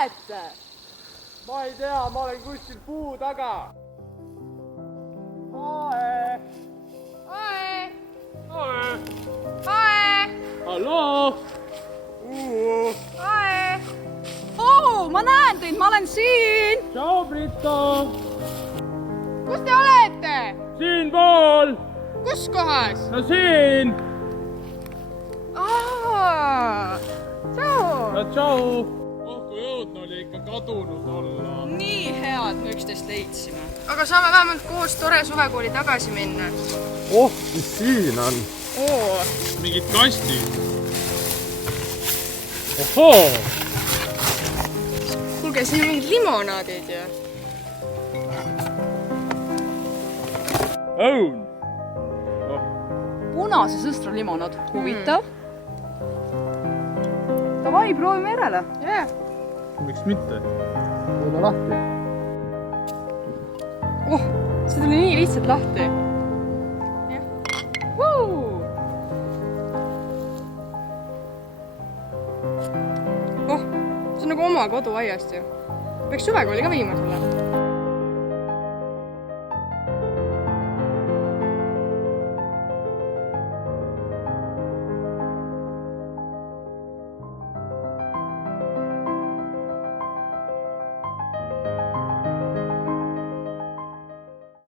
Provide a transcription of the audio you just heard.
olete? Ma ei tea, ma olen kuskil puu taga. Ae! Halloo! Ae! Oo, ma näen teid, ma olen siin! Tšau, Brito! Kus te olete? Siinpool! Kus kohas? No siin! Tšau! No tšau! Oh, kui õudne oli ikka kadunud olla. Nii hea, et me üksteist leidsime. Aga saame vähemalt koos tore suvekooli tagasi minna. Oh, mis siin on? Oo. Mingid kastid. Ohoo! Kuulge, siin on mingid limonaadid ju. Õun! Punase sõstra limonad. Huvitav. Davai, proovime järele. Jaa. Miks mitte? Võime lahti. Oh, see tuli nii lihtsalt lahti. Oh, see on nagu oma koduaiast ju. Peaks suvekooli ka viima sulle.